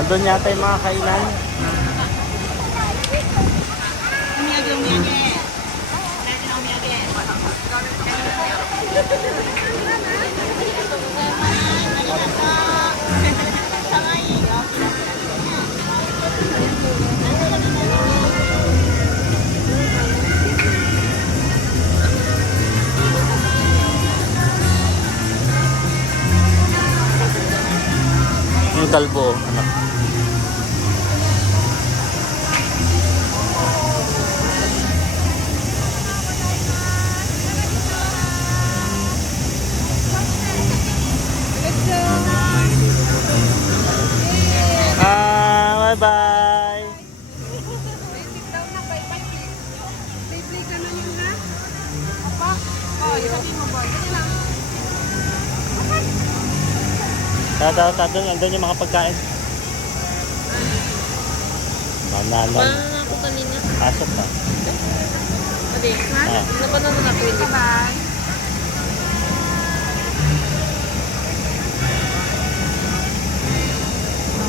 Andun yata yung mga kainan. Yung kalbo, anak. Bye-bye! Doon yung mga pagkain. Banana. Banana ako kanina. Asok na. Adi, na banana na pwede. Bye.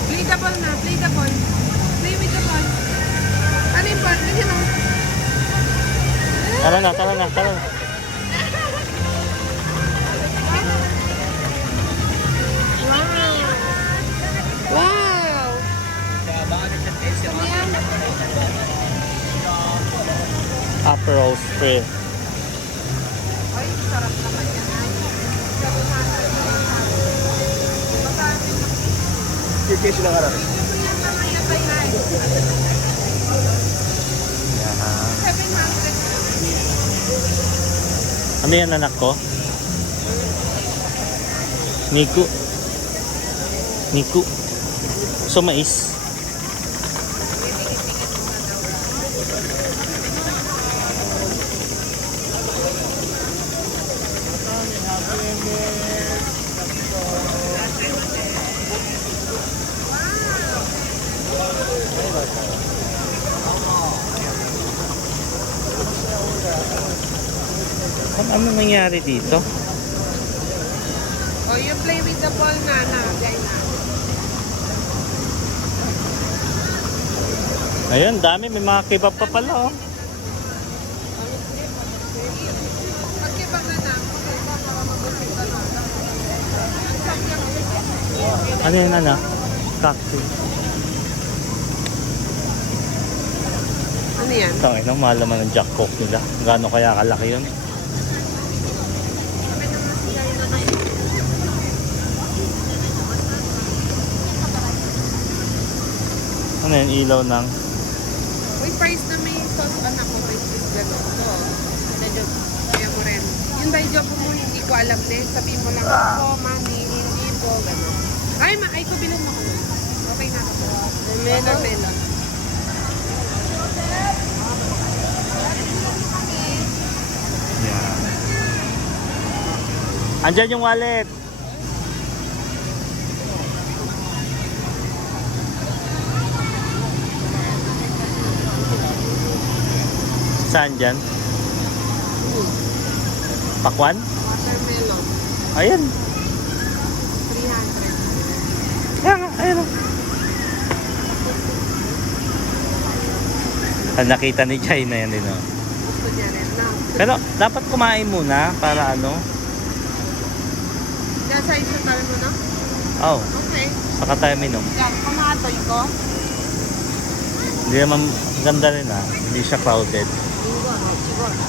Play the ball na, play the ball. Play with the ball. Ano yung ball? Ganyan o. Tara na. Wow! Aperol spray. Ay, sarap naman yan. Vacation lang harap. Ano yan anak ko? Niku. So mais. Ano nangyari dito? Oh, you play with the ball na. Diyan na. Ayun, dami. May mga kebab pa pala, oh. Pagkiba na na. Ano yun, anak? Cocktail. Ano yan? Tangin, ang mahal naman ng Jack Coke nila. Gaano kaya kalaki yun? Ano yun? Ilaw ng... Uy, price na may sauce anak ko. May sauce gano'n. So, medyo kaya mo rin. Yung dahil job mo, hindi ko alam din. Sabihin mo lang ako, mani, hindi po, gano'n. Ay, kubilan mo ko. Okay na ako. Melon. Yan. Andyan yung wallet. Saan dyan? Pakwan? Watermelon. Ayan. 300. Kaya nga, ayun o. Nakita ni Jai na yan din o. Gusto niya rin, no? Pero dapat kumain muna para ano? Diyan sa isang tabi mo, no? Oh, Okay. saka tayo minom. Yan, kumatoy ko. Hindi naman ganda rin ah. Hindi siya crowded.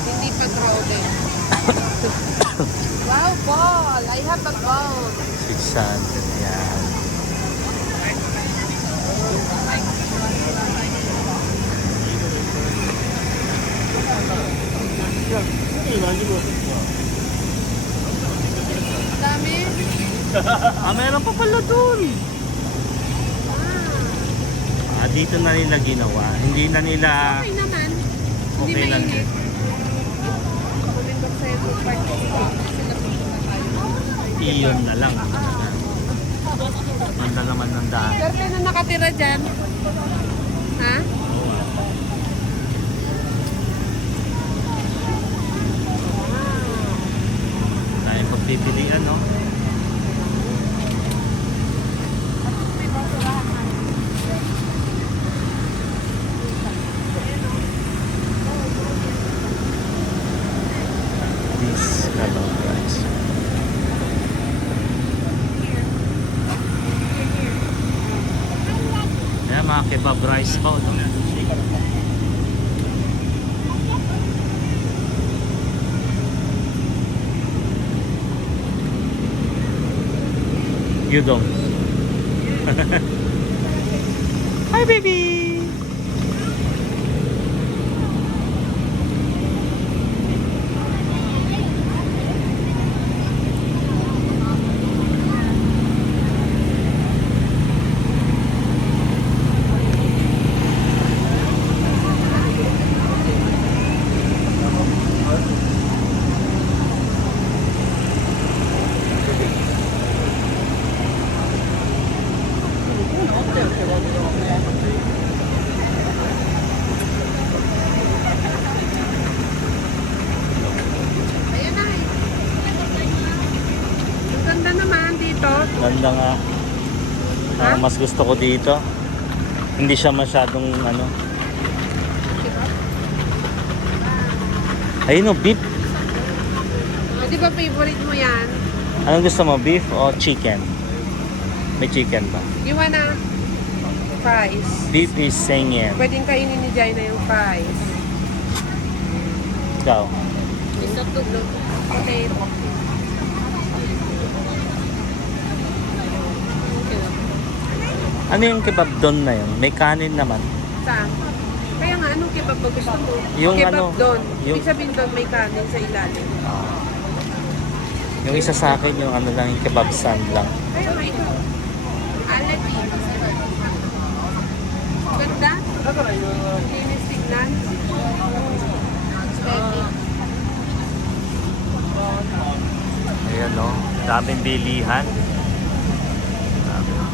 Hindi pa crowded. Wow, ball! I have a ball. 600. Yan. Dami. Meron pa pala dun. Dito na nila ginawa. Hindi na nila... Okay naman. Hindi Okay lang. mainit. Kulimbang sa'yo kung party sila pupunta tayo. Iyon na lang. Manda naman ng daan. Pero na nakatira dyan. Ha? Tayong pagpipilian, no? May basurahan na. kebab rice pa, no? Gyudong. Hi, baby! Ayan na eh. Ang ganda naman dito. Ganda nga. Ha? Mas gusto ko dito. Hindi siya masyadong ano. Ayun o, beef. Oh, di ba favorite mo yan? Anong gusto mo, beef o chicken? May chicken ba? You wanna fries? Beef is sengyen. Pwedeng kainin ni Jaina yung fries. Ikaw. Isa tulog. Potato. Ano yung kebab doon na yun? May kanin naman. Saan? Kaya nga, anong kebab ba gusto mo? Yung kebab ano, doon. yung- Ibig sabihin doon may kanin sa ilalim. Yung isa sa akin, yung ano lang, yung kebab sand lang. Kaya nga ikaw. Alati. Ganda. Linis tignan. Aesthetic. Ayan no, daming bilihan.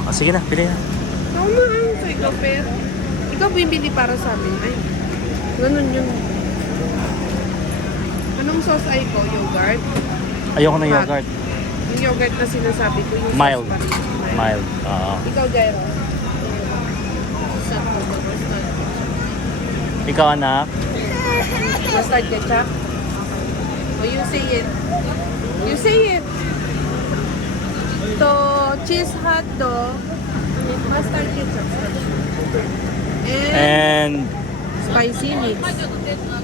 O sige na, pili na. Oo na, so ikaw pero. Ikaw bumili para sa amin. Ay, ganun yun. Anong sauce ay ko? Yogurt? Ayoko ng Hot. yogurt. Yung yogurt na sinasabi ko, yung Mild. sauce pa rin. Mild. Oo. Ikaw, Jairo. Isa tulog. Ikaw anak, Mustard ketchup? Oh, you say it. You say it. To cheese hot dog, mustard ketchup. And and spicy mix.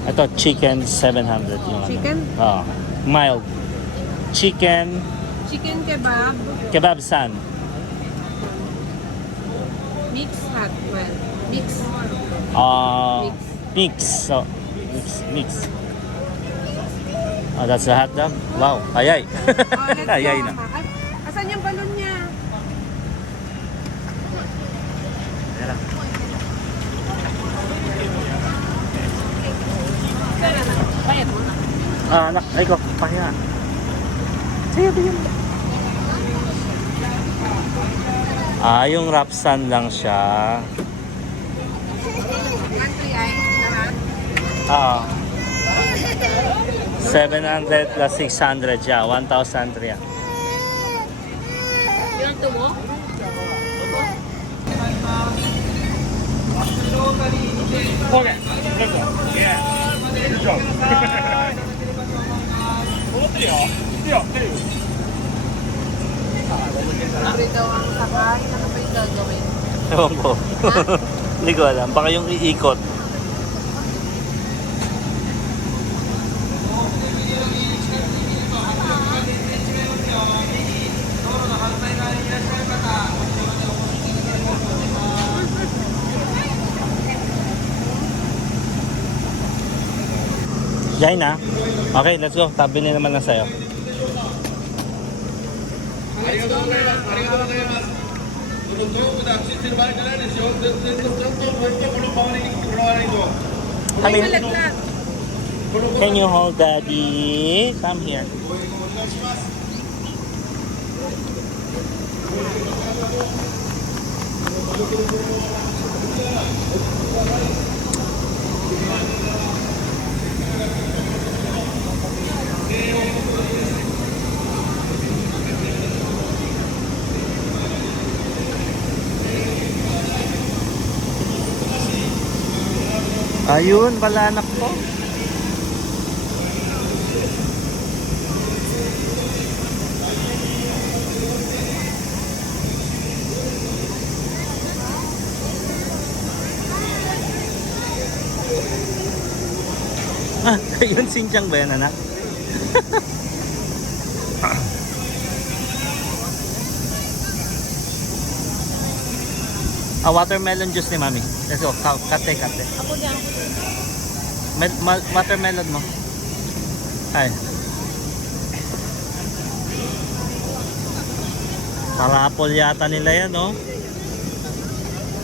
ito chicken 700 yung ano. Chicken? Oo. Mild. Chicken Chicken kebab, kebab san. mix hot. Well, mix. Mix. So mix. Oh, that's the hot dog. Wow. Ayay. Oh, let's Ayay go, na. Mama. Ay, asan yung balon niya? Ayan na. Bayad mo na. Anak, ay ko, pahiya. Sige, bigyan mo. Yung rapsan lang siya. Country ay, lahat. 700 plus 600 siya. 1,003 yan. Yung tumo? Okay. Good one. Yeah. Good job. 戻ってるよ。いいよ。出るよ。 Libre daw ang sakay. Ano ba yung gagawin? Ewan ko. Hindi ko alam. Baka yung iikot. Jai na. Okay, let's go. Tabi na naman na sa'yo. Let's go na. この道具で走ってる場合じゃないですよ。ちゃんとこの周りに来てもらわないと。 Ay, Kami. malaglag. Can you hold daddy? Come here. Ayun, pala anak ko. Yun, sinchang ba yan, anak? Watermelon juice ni Mami. Let's go. Kate. Ako dyan. Watermelon mo. Ay. Para apple yata nila yan, no?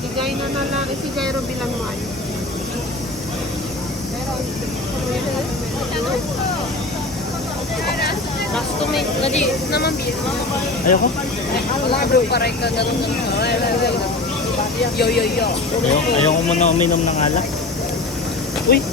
Bigay na lang. Si Jairo bilang mo. Mas tumig. Nadi, naman biyo. Ayoko. Wala bro, paray ka ganun. Yo. Ayoko muna uminom ng alak. Uy!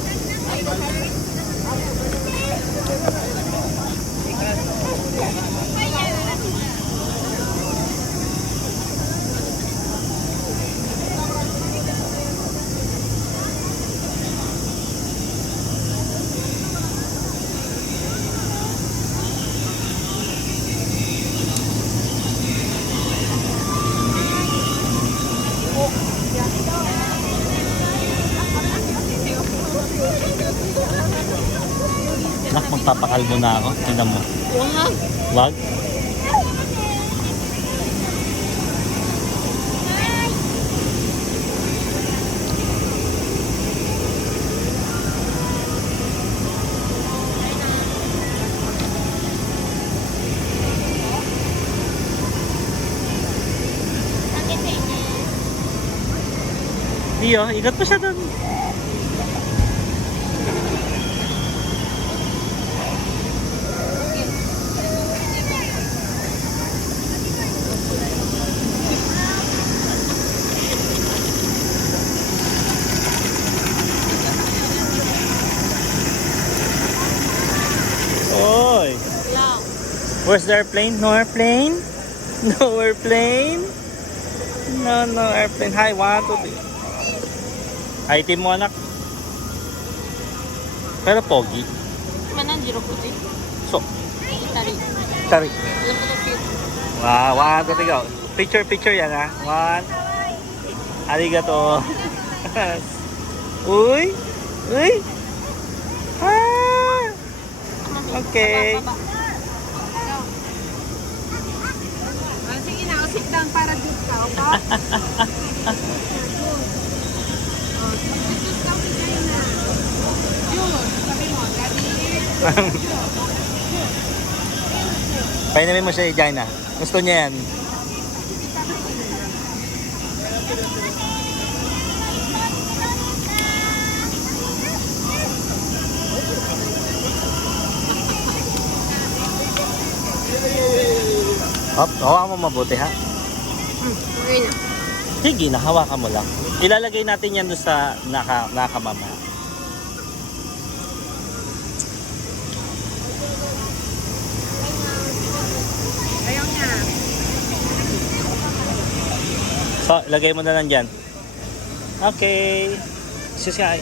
Nak, magpapakalbo na ako. Tingnan mo. Wag. Wag? Iyo, ikot pa siya doon. Oy! Yeah. Where's the airplane? No airplane? No airplane? No airplane. Hi, 1, 2, 3. Hi, team mo anak. Pero pogi. Manan, jiro puti. So, Tari. sorry. Alam ko na cute. Wow, 1, 2, 3, go. Picture yan ha. 1. Arigato. Uy! Uy! Ah! Okay. Baba. Sige na, sit down para good ka. Okay? Sit down si Jaina. Jules, sabi mo, daddy. Painamin mo siya, Jaina. Gusto niya yan. Hop, hawakan mo mabuti ha. Okay na. Sige na, hawakan mo lang. Ilalagay natin yan doon sa nakamama. Ayaw niya. So, ilagay mo na lang dyan. Okay. Susay.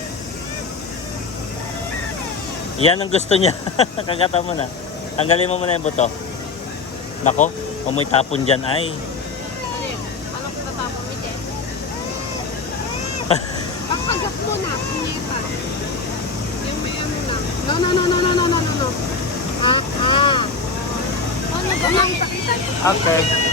Yan ang gusto niya. Kagata mo na. Tanggalin mo muna yung buto. Nako, may tapon dyan ay. Ano ko tatapon ni Jen? Pagkagat mo na, hindi pa. Yung may ano lang. No. Ano ba? Ano, sakita. Okay.